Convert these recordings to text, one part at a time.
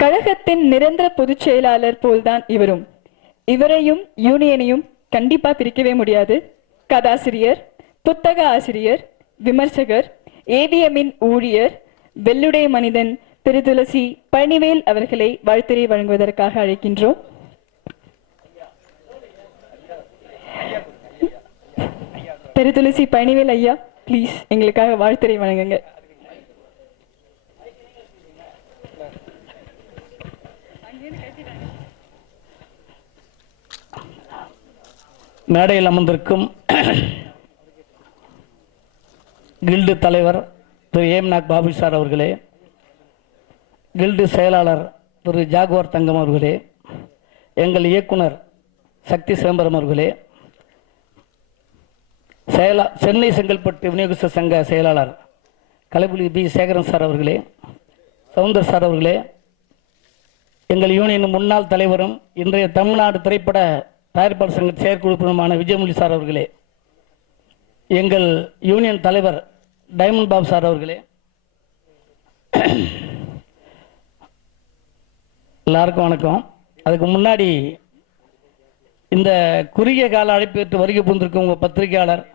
கழகத்தின் நிரந்தர பொதுச் செயலாளர் போல்தான் இவரும். இவரையும் யூனியனையும் கண்டிப்பா பிரிக்கவே முடியாது. கதாசிரியர், புத்தக ஆசிரியர், விமர்சகர், ஏவிஎம்மின் ஊழியர், வெள்ளுடை மனிதன் திரு துளசி பழனிவேல் அவர்களை வாழ்த்துரை வழங்குவதற்காக அழைக்கின்றோம். திரு துளசி பழனிவேல் ஐயா, ப்ளீஸ் எங்களுக்காக வாழ்த்துரை வழங்குங்க. மேடையில் அமர்ந்திருக்கும் கில்டு தலைவர் திரு ஏம்நாக் பாபு சார் அவர்களே, கில்டு செயலாளர் திரு ஜாகுவார் தங்கம் அவர்களே, எங்கள் இயக்குனர் சக்தி சிதம்பரம் அவர்களே, சென்னை செங்கல்பட்டு விநியோகஸ்தர் சங்க செயலாளர் கலைப்புலி பி சேகரன் சார் அவர்களே, சவுந்தர் சார் அவர்களே, எங்கள் யூனியன் முன்னாள் தலைவரும் இன்றைய தமிழ்நாடு திரைப்பட தயாரிப்பாளர் சங்க செயற்குழுப்பினருமான விஜயமொழி சார் அவர்களே, எங்கள் யூனியன் தலைவர் டைமண்ட் பாபு சார் அவர்களே, எல்லாருக்கும் வணக்கம். அதுக்கு முன்னாடி இந்த குறுகிய கால அழைப்பு ஏற்று வருகை புரிந்திருக்கும் உங்கள் பத்திரிகையாளர்,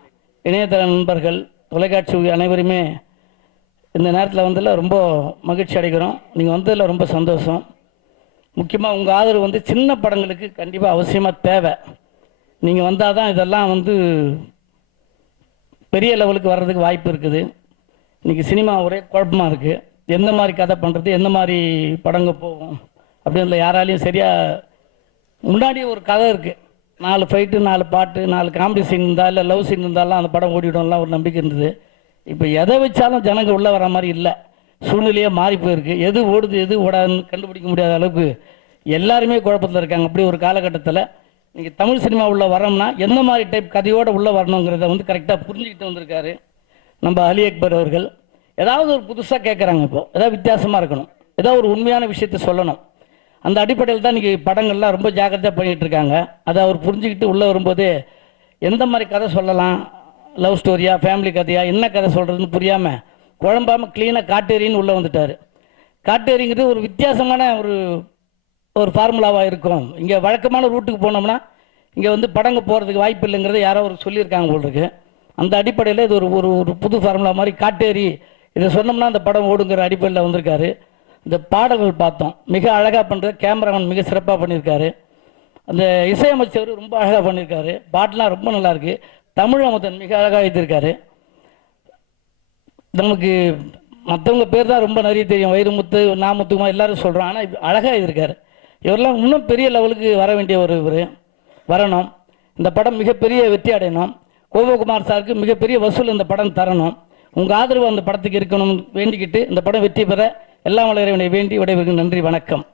இணையதள நண்பர்கள், தொலைக்காட்சி அனைவருமே இந்த நேரத்தில் வந்ததில் ரொம்ப மகிழ்ச்சி அடைகிறோம். நீங்கள் வந்ததில் ரொம்ப சந்தோஷம். முக்கியமாக உங்கள் ஆதரவு சின்ன படங்களுக்கு கண்டிப்பாக அவசியமாக தேவை. நீங்கள் வந்தால் தான் இதெல்லாம் பெரிய லெவலுக்கு வர்றதுக்கு வாய்ப்பு இருக்குது. இன்றைக்கி சினிமா ஒரே குழப்பமாக இருக்குது. எந்த மாதிரி கதை பண்ணுறது, எந்த மாதிரி படங்க போகும் அப்படின்றத யாராலையும் சரியாக. முன்னாடி ஒரு கதை இருக்குது, 4 ஃபைட்டு, 4 பாட்டு, 4 காமெடி சீன் இருந்தால், இல்லை லவ் சீன் இருந்தாலும் அந்த படம் ஓடிவிடும்லாம் ஒரு நம்பிக்கை இருந்தது. இப்போ எதை வச்சாலும் ஜனங்க உள்ளே வர மாதிரி இல்லை. சூழ்நிலையே மாறி போயிருக்கு. எது ஓடுது எது ஓடாதுன்னு கண்டுபிடிக்க முடியாத அளவுக்கு எல்லாருமே குழப்பத்தில் இருக்காங்க. அப்படி ஒரு காலகட்டத்தில் நீங்கள் தமிழ் சினிமா உள்ளே வரோம்னா எந்த மாதிரி டைப் கதையோடு உள்ளே வரணுங்கிறத கரெக்டாக புரிஞ்சுக்கிட்டு வந்திருக்காரு நம்ம அலி அக்பர் அவர்கள். ஏதாவது ஒரு புதுசாக கேட்குறாங்க, இப்போது ஏதாவது வித்தியாசமாக இருக்கணும், ஏதாவது ஒரு உண்மையான விஷயத்தை சொல்லணும். அந்த அடிப்படையில் தான் இன்றைக்கி படங்கள்லாம் ரொம்ப ஜாக்கிரதையாக பண்ணிகிட்டு இருக்காங்க. அதை அவர் புரிஞ்சுக்கிட்டு உள்ளே வரும்போது எந்த மாதிரி கதை சொல்லலாம், லவ் ஸ்டோரியா, ஃபேமிலி கதையா, என்ன கதை சொல்கிறதுன்னு புரியாமல் குழம்பாமல் க்ளீனாக காட்டேரின்னு உள்ளே வந்துட்டார். காட்டேரிங்கிறது ஒரு வித்தியாசமான ஒரு ஃபார்முலாவாக இருக்கும். இங்கே வழக்கமான ரூட்டுக்கு போனோம்னா இங்கே படங்க போகிறதுக்கு வாய்ப்பு இல்லைங்கிறத யாரோ ஒரு சொல்லியிருக்காங்க போல் இருக்கு. அந்த அடிப்படையில் இது ஒரு புது ஃபார்முலா மாதிரி காட்டேரி, இதை சொன்னோம்னா அந்த படம் ஓடுங்கிற அடிப்படையில் வந்திருக்காரு. இந்த பாடல்கள் பார்த்தோம், மிக அழகாக பண்ணுறது. கேமராமேன் மிக சிறப்பாக பண்ணியிருக்காரு. அந்த இசையமைச்சவர் ரொம்ப அழகாக பண்ணியிருக்காரு. பாட்டெலாம் ரொம்ப நல்லாயிருக்கு. தமிழ் அமுதன் மிக அழகாக எழுதியிருக்காரு. நமக்கு மற்றவங்க பேர் தான் ரொம்ப நிறைய தெரியும், வைரமுத்து, நாமுத்துமா எல்லாரும் சொல்கிறோம். ஆனால் அழகாக எழுதியிருக்காரு. இவரெல்லாம் இன்னும் பெரிய லெவலுக்கு வர வேண்டிய இவர் வரணும். இந்த படம் மிகப்பெரிய வெற்றி அடையணும். கோபகுமார் சாருக்கு மிகப்பெரிய வசூல் இந்த படம் தரணும். உங்கள் ஆதரவு அந்த படத்துக்கு இருக்கணும்னு வேண்டிக்கிட்டு இந்த படம் வெற்றி பெற எல்லாம் வளர வேண்டி விடைபெறுகிறேன். நன்றி, வணக்கம்.